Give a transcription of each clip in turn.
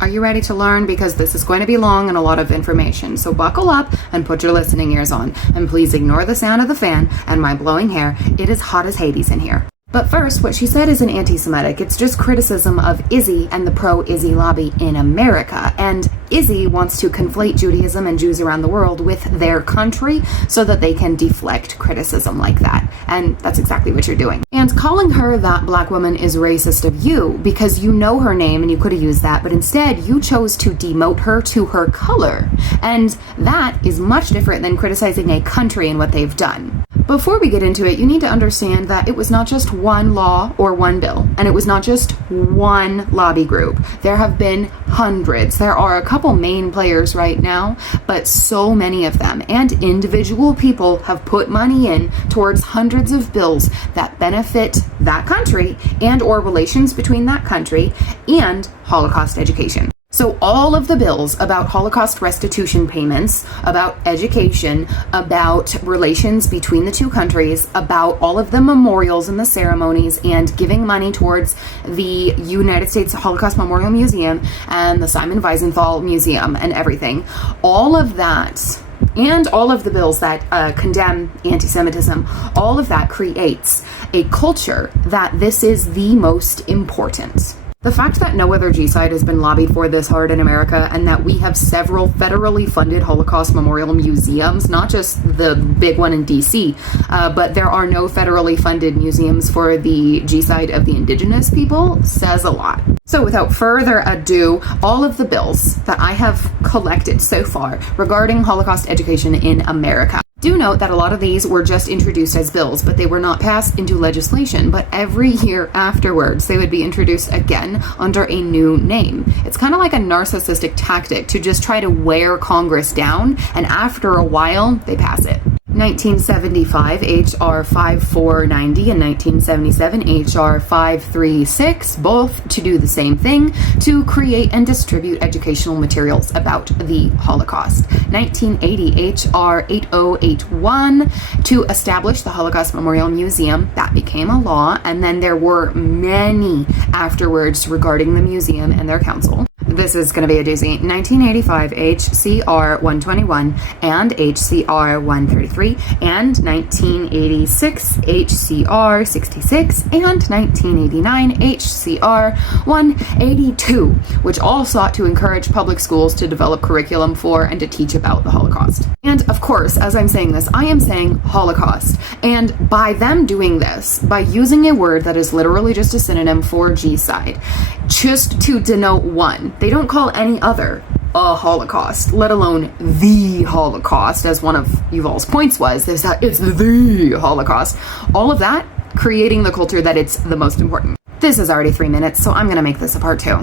Are you ready to learn? Because this is going to be long and a lot of information. So buckle up and put your listening ears on. And please ignore the sound of the fan and my blowing hair. It is hot as Hades in here. But first, what she said isn't anti-Semitic. It's just criticism of Izzy and the pro-Izzy lobby in America. And Izzy wants to conflate Judaism and Jews around the world with their country so that they can deflect criticism like that. And that's exactly what you're doing. And calling her that black woman is racist of you because you know her name and you could have used that, but instead you chose to demote her to her color. And that is much different than criticizing a country and what they've done. Before we get into it, you need to understand that it was not just one law or one bill, and it was not just one lobby group. There have been hundreds. There are a couple main players right now, but so many of them, and individual people have put money in towards hundreds of bills that benefit that country and or relations between that country and Holocaust education. So all of the bills about Holocaust restitution payments, about education, about relations between the two countries, about all of the memorials and the ceremonies, and giving money towards the United States Holocaust Memorial Museum and the Simon Wiesenthal Museum and everything, all of that, and all of the bills that condemn anti-Semitism, all of that creates a culture that this is the most important. The fact that no other G-side has been lobbied for this hard in America, and that we have several federally funded Holocaust memorial museums, not just the big one in DC, but there are no federally funded museums for the G-side of the indigenous people, says a lot. So without further ado, all of the bills that I have collected so far regarding Holocaust education in America. Do note that a lot of these were just introduced as bills, but they were not passed into legislation. But every year afterwards, they would be introduced again under a new name. It's kind of like a narcissistic tactic to just try to wear Congress down, and after a while, they pass it. 1975 HR 5490 and 1977 HR 536, both to do the same thing, to create and distribute educational materials about the Holocaust. 1980 HR 8081 to establish the Holocaust Memorial Museum. That became a law, and then there were many afterwards regarding the museum and their council. This is going to be a doozy. 1985 HCR 121 and HCR 133, and 1986 HCR 66 and 1989 HCR 182, which all sought to encourage public schools to develop curriculum for and to teach about the Holocaust. And of course, as I'm saying this, I am saying Holocaust. And by them doing this, by using a word that is literally just a synonym for G-side, just to denote one, they don't call any other a Holocaust, let alone the Holocaust, as one of Yuval's points was, is that it's the Holocaust. All of that creating the culture that it's the most important. This is already 3 minutes, so I'm going to make this a part 2.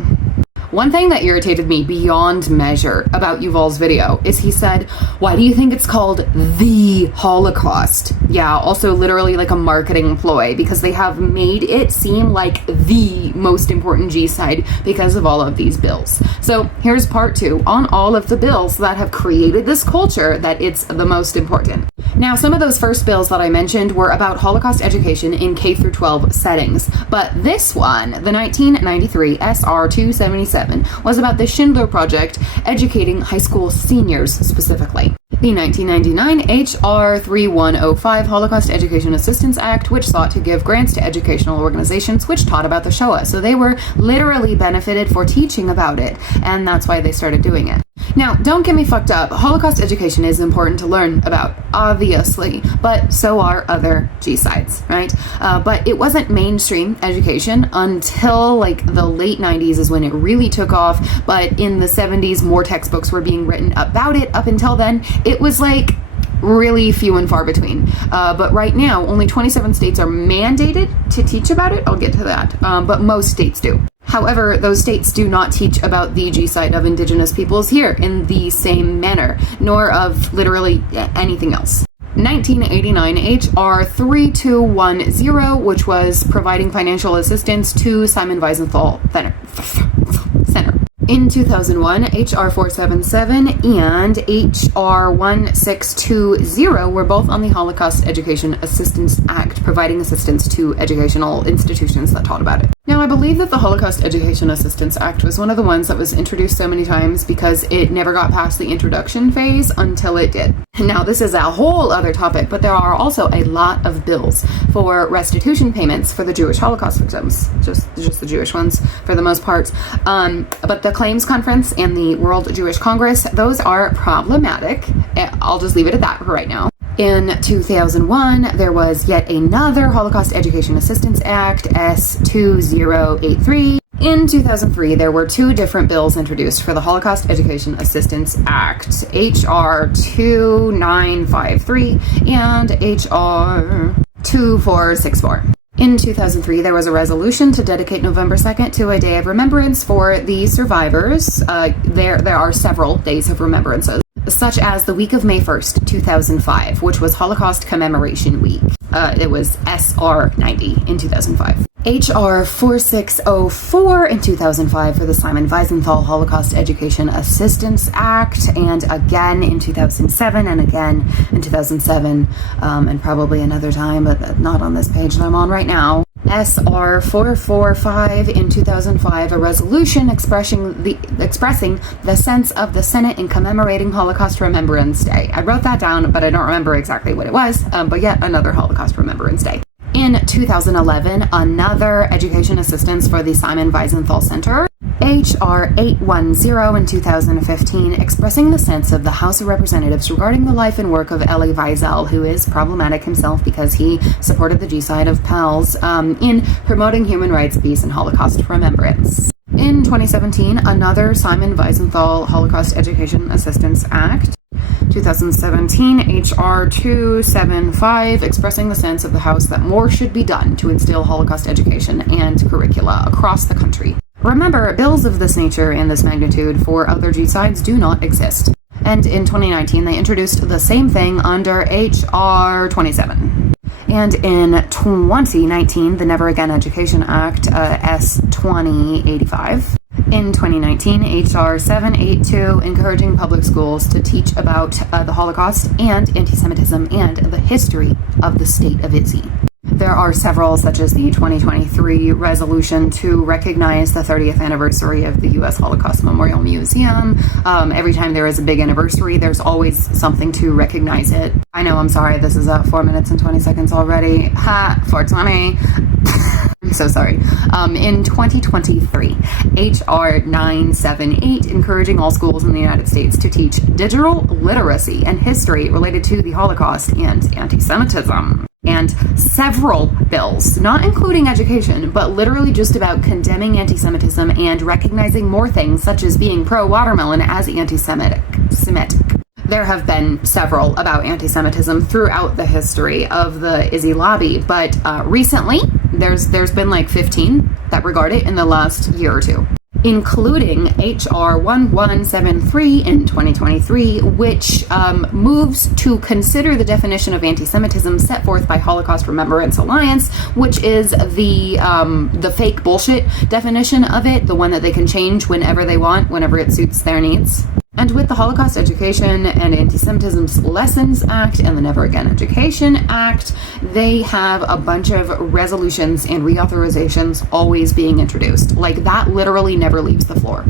One thing that irritated me beyond measure about Yuval's video is he said, "Why do you think it's called the Holocaust?" Yeah, also literally like a marketing ploy, because they have made it seem like the most important G-side because of all of these bills. So here's part 2 on all of the bills that have created this culture that it's the most important. Now, some of those first bills that I mentioned were about Holocaust education in K-12 settings, but this one, the 1993 SR 277, was about the Schindler Project, educating high school seniors specifically. The 1999 HR 3105 Holocaust Education Assistance Act, which sought to give grants to educational organizations which taught about the Shoah. So they were literally benefited for teaching about it, and that's why they started doing it. Now, don't get me fucked up. Holocaust education is important to learn about, obviously, but so are other G-sides, right? But it wasn't mainstream education until like the late 90s is when it really took off. But in the 70s, more textbooks were being written about it. Up until then, it was like really few and far between. But right now, only 27 states are mandated to teach about it. I'll get to that. But most states do. However, those states do not teach about the G-side of indigenous peoples here in the same manner, nor of literally anything else. 1989 HR 3210, which was providing financial assistance to Simon Wiesenthal Center. In 2001, HR 477 and HR 1620 were both on the Holocaust Education Assistance Act, providing assistance to educational institutions that taught about it. Now, I believe that the Holocaust Education Assistance Act was one of the ones that was introduced so many times because it never got past the introduction phase until it did. Now, this is a whole other topic, but there are also a lot of bills for restitution payments for the Jewish Holocaust victims, just the Jewish ones for the most part. But the Claims Conference and the World Jewish Congress, those are problematic. I'll just leave it at that for right now. In 2001, there was yet another Holocaust Education Assistance Act, S2083. In 2003, there were two different bills introduced for the Holocaust Education Assistance Act, HR 2953 and HR 2464. In 2003, there was a resolution to dedicate November 2nd to a day of remembrance for the survivors. There are several days of remembrances, such as the week of May 1st, 2005, which was Holocaust Commemoration Week. It was SR 90 in 2005. HR 4604 in 2005 for the Simon Wiesenthal Holocaust Education Assistance Act, and again in 2007, and again in 2007, and probably another time, but not on this page that I'm on right now. SR 445 in 2005, a resolution expressing the sense of the Senate in commemorating Holocaust Remembrance Day. I wrote that down, but I don't remember exactly what it was, but yet another Holocaust Remembrance Day. In 2011, another education assistance for the Simon Wiesenthal Center. HR 810 in 2015, expressing the sense of the House of Representatives regarding the life and work of Elie Wiesel, who is problematic himself because he supported the G-side of PALS, in promoting human rights, peace, and Holocaust remembrance. In 2017, another Simon Wiesenthal Holocaust Education Assistance Act. 2017, HR 275, expressing the sense of the House that more should be done to instill Holocaust education and curricula across the country. Remember, bills of this nature and this magnitude for other G-sides do not exist. And in 2019, they introduced the same thing under HR 27. And in 2019, the Never Again Education Act, S2085. In 2019, HR 782, encouraging public schools to teach about the Holocaust and anti-Semitism and the history of the state of Izzy. There are several, such as the 2023 resolution to recognize the 30th anniversary of the U.S. Holocaust Memorial Museum. Every time there is a big anniversary, there's always something to recognize it. I know, I'm sorry, this is 4 minutes and 20 seconds already. 420. I'm so sorry. In 2023, HR 978, encouraging all schools in the United States to teach digital literacy and history related to the Holocaust and anti-Semitism. And several bills, not including education, but literally just about condemning anti-Semitism and recognizing more things, such as being pro-watermelon as anti-Semitic. There have been several about anti-Semitism throughout the history of the Izzy lobby, but recently there's been like 15 that regard it in the last year or two, including HR 1173 in 2023, which moves to consider the definition of anti-Semitism set forth by Holocaust Remembrance Alliance, which is the fake bullshit definition of it, the one that they can change whenever they want, whenever it suits their needs. And with the Holocaust Education and Anti-Semitism Lessons Act and the Never Again Education Act, they have a bunch of resolutions and reauthorizations always being introduced. Like, that literally never leaves the floor.